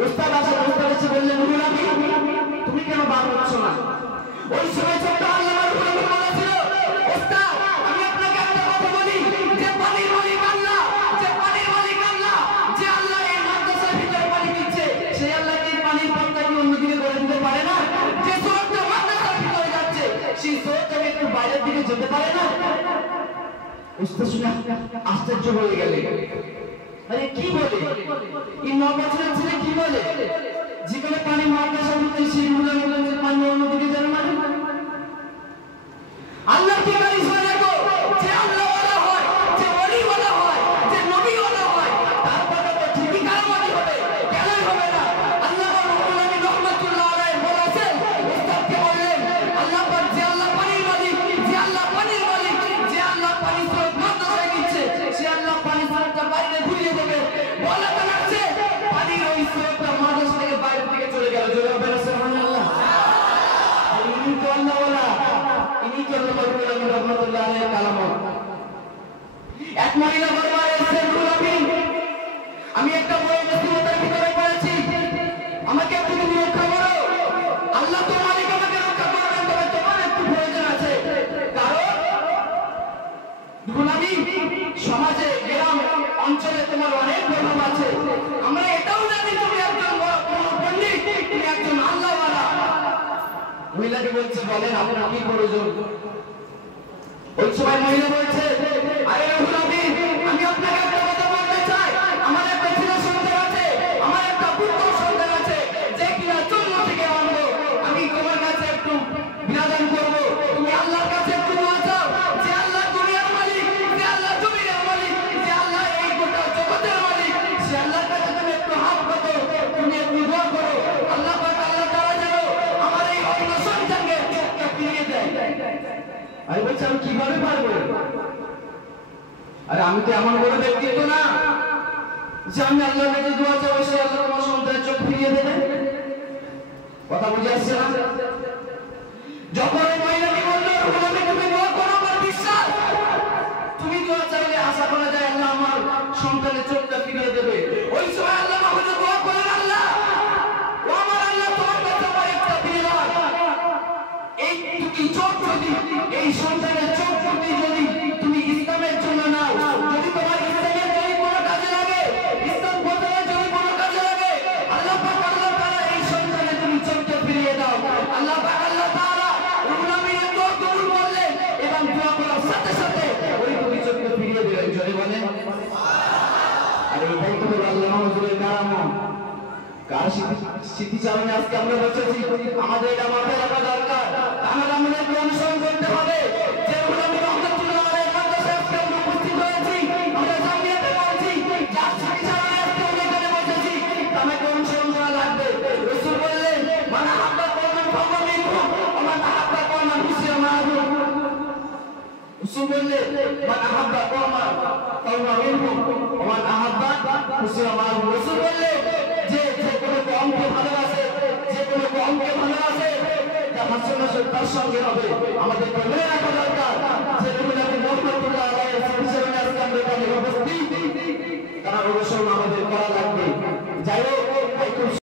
উস্তাদ আসে, উস্তাদ এসে বললেন রুহুল আমিন তুমি কেন বার হচ্ছ না? ওই সময় ছোট্ট আল্লামা রুহুল আমিন বলেছিল, উস্তাদ আমি আপনাকে একটা কথা বলি, যে পানির মালিক আল্লাহ, যে পানির মালিক আল্লাহ, যে আল্লাহ এই মাদ্রাসার ভিতরে পানি দিচ্ছে, সেই আল্লাহ কি পানির পাত্তা কি অন্যদিকে করে দিতে পারে না? যে স্রোতটা মাদ্রাসার ভিতরে যাচ্ছে সেই স্রোতটা একটু বাইরের দিকে যেতে পারে না? উস্তাদ শুনে আশ্চর্য হয়ে গেলেন, আরে কি বলে এই 9 বছরের ছেলে কি বলে, যেখানে পানি মাদ্রাসা হচ্ছে সেগুলো যে পানি অন্যদিকে যাবে মানে? আল্লাহ কি গালি শুনে দেখো, যে আল্লাহ ওয়ালা হয়, যে ওলি ওয়ালা হয়, যে নবী ওয়ালা হয়, তার কথা তো ঠিকই কারবানি হবে, কেনই হবে না? আল্লাহ রাব্বুল আলামিন রাহমাতুল্লাহ আলাইহি বলেছেন, উস্তাদকে বললেন আল্লাহ পাক যে আল্লাহ পানির মালিক, যে আল্লাহ পানির মালিক, যে আল্লাহ পানি স্রোত মাদ্রাসায় দিচ্ছে, সে আল্লাহ পানি স্রোতটা বাইরে ঘুরিয়ে দেবে, বলা তো লাগছে পানির ওই স্রোতটা মাদ্রাসা থেকে বাইরের দিকে চলে গেল। জোরে হবে না সুবহানাল্লাহ? ইনি তো আল্লাহ ওয়ালা, ইনি তো রাব্বুল আলামিন রাহমাতুল্লাহ আলাইহি কালাম। এক মহিলা দরবারে এসেছেন রুহুল আমিন, আমি একটা বড় মুসিবতের ভিতরে পড়েছি, আমাকে একটু তুমি রক্ষা করো। আল্লাহ তো মালিক, আমাকে রক্ষা করবেন, তবে তোমার একটু প্রয়োজন আছে। কারণ রুহুল আমিন সমাজে গ্রাম অঞ্চলে তোমার অনেক প্রভাব আছে, আমরা এটাও জানি তুমি একজন বড় পণ্ডিত, তুমি একজন আল্লাহওয়ালা। মহিলাকে বলছি বলেন আপনার কি প্রয়োজন? ওই সময় মহিলা বলছে, আরে রুহুল আমিন আমি আপনাকে একটা কথা বলতে চাই, আমার একটা ছেলে সন্তান আছে, আমার একটা পুত্র সন্তান আছে, যে কিনা জন্ম থেকে আনবো, আমি তোমার কাছে একটু বিরাজন করবো, তুমি আল্লাহর কাছে একটু দোয়া চাও, যে আল্লাহ দুনিয়ার মালিক, যে আল্লাহ জমিনের মালিক, যে আল্লাহ এই গোটা জগতের মালিক, সে আল্লাহর কাছে তুমি একটু হাত পাতো, তুমি একটু দোয়া করো, আল্লাহ পাক আল্লাহ তাআলা যেন আমার এই অন্য সন্তানকে চোখটা ফিরিয়ে দেয়। আমি বলছি আমি কিভাবে পারবো? আরে আমি তো এমন বড় ব্যক্তিত্ব না যে আমি আল্লাহর কাছে দোয়া চাই সে আল্লাহ তোমার সন্তানের চোখ ফিরিয়ে দেবে। কথা বুঝে আসছে না? যখন ওই মহিলাটি বলল রুহুল আমিন তুমি দোয়া করো, আমার বিশ্বাস তুমি দোয়া চাইলে আশা করা যায় আল্লাহ আমার সন্তানের চোখটা ফিরিয়ে দেবে। ওই সময় আল্লাহ আমাকে দোয়া করেন, আল্লাহ ও আমার আল্লাহ তোমার কাছে আমার একটা বিরাট এই দুটি চোখ যদি এই সন্তানের চোখ যদি তুমি ইসলামের জন্য নাও, যদি তোমার ইসলামের যদি কোনো কাজে লাগে, ইসলাম প্রচারের যদি কোনো কাজে লাগে, আল্লাহ পাক আল্লাহ তাআলা এই সন্তানের তুমি চোখটা ফিরিয়ে দাও। আল্লাহ পাক আল্লাহ তাআলা রুহুল আমিনের দোয়া কবুল করলেন এবং দোয়া করার সাথে সাথে ওই তুমি চোখটা ফিরিয়ে দিলেন। জোরে বলেন আরে বলতে হবে আল্লাহ হুজুরের কারাম কার স্মৃতিচারণে আজকে আমরা বসেছি, আমাদের এটা মাথায় রাখা দরকার। তাহলে আমাদেরকে অনুসরণ করতে হবে যে রুহুল আমিন রাহমাতুল্লাহ আলাইহি মাদ্রাসায় আজকে আমরা উপস্থিত হয়েছি, আমরা জামিয়াতে পড়েছি, যার স্মৃতিচারণে আজকে আমরা এখানে বসেছি, আমাকে অনুসরণ করা লাগবে। রাসূল বললেন মান আহাব্বা কওমান ফাহুয়া মিনহুম ওয়া মান আহাব্বা কওমান হুসিয়া মা'হুম। রাসূল বললেন মান আহাব্বা কওমান ফাহুয়া মিনহুম ওয়া মান আহাব্বা হুসিয়া মা'হুম। রাসূল বললেন যে কোনো কওমকে ভালোবাসে, যে কোনো কওমকে ভালোবাসে, তা হাসন তার সঙ্গে হবে। আমাদের